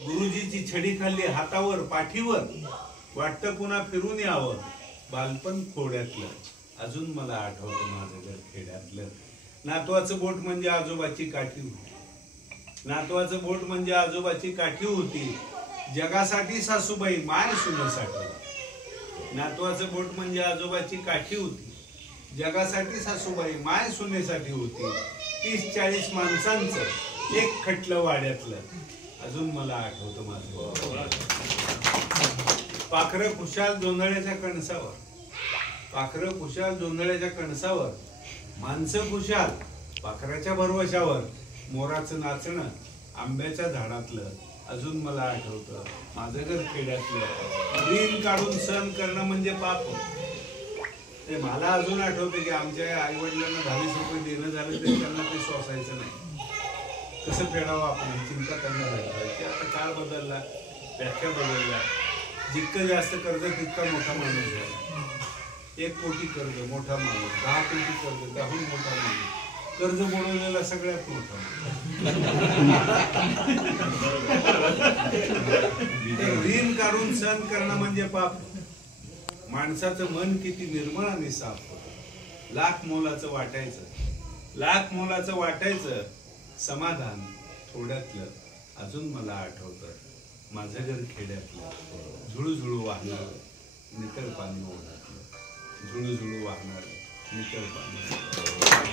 गुरुजीची छडी खाल्ली हातावर पाठीवर, वाटतं पुन्हा फिरून यावं बालपण खोड्यातलं। अजून मला आठवतं माझं घर खेड्यातलं। नातवाचं बोट म्हणजे आजोबाची काठी होती, नातवाचं बोट म्हणजे आजोबाची काठी होती। जगासाठी सासूबाई माय सुनेसाठी, नातवाचं बोट म्हणजे आजोबाची काठी होती। जगासाठी सासूबाई माय सुनेसाठी होती। 30-40 माणसांचं एक खटलं वाड्यातलं। अजून मला आठवतं माझं। पाखरं खुशाल जोंधळ्याच्या कणसावर, पाखरं खुशाल जोंधळ्याच्या कणसावर, माणसं खुशाल पाखराच्या भरवशावर। मोराचं नाचणं आंब्याच्या झाडातलं। अजून मला आठवतं माझं घर खेड्यातलं। ऋण काढून सहन करणं म्हणजे पाप। ते मला अजून आठवतं की आमच्या आई वडिलांना 10-20 रुपये देणं झालं तरी त्यांना ते सोसायचं नाही। कसं फेडावं आपण चिंता त्यांना भेटायची। आता काळ बदलला, व्याख्या बदलल्या। जितकं जास्त कर्ज तितका मोठा माणूस झाला। 1 कोटी कर्ज मोठा माणूस, 10 कोटी कर्ज त्याहून मोठा माणूस, कर्ज बुडवलेला सगळ्यात मोठा। ऋण काढून सहन करणं म्हणजे पाप। माणसाचं मन किती निर्मळ आणि साफ होतं। लाख मोलाचं वाटायचं, लाख मोलाचं वाटायचं समाधान थोड्यातलं। अजून मला आठवतं माझं घर खेड्यातलं। झुळूझुळू वाहणार नितळ पाणी ओढातलं, झुळूझुळू वाहणार नितळ पाणी।